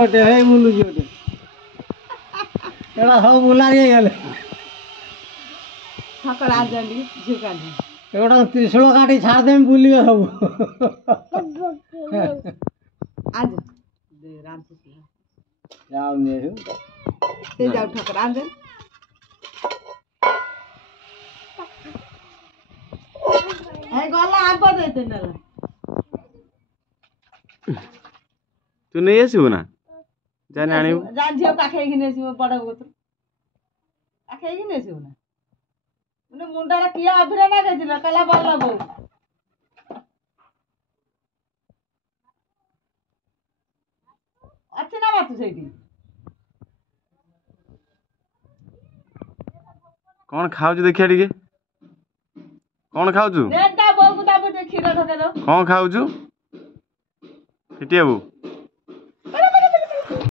हे बुलुची गोटे एटा सब बुला गले एगोटा त्रिशूल काटी छाड़देम बुलिए सब जाओ जाओ ठकर आज गला आप देते ना तू नहीं आसबू ना जाने आनी जान झील काखे बड़ गोत्र काखे ना मुंडा किए अभिरा ना गई कला बल्ला बो अच्छे ना बात से कौन खाऊ देखिया टिके कौन खाऊ क्षीर ढके दो कौन खाऊ बाबू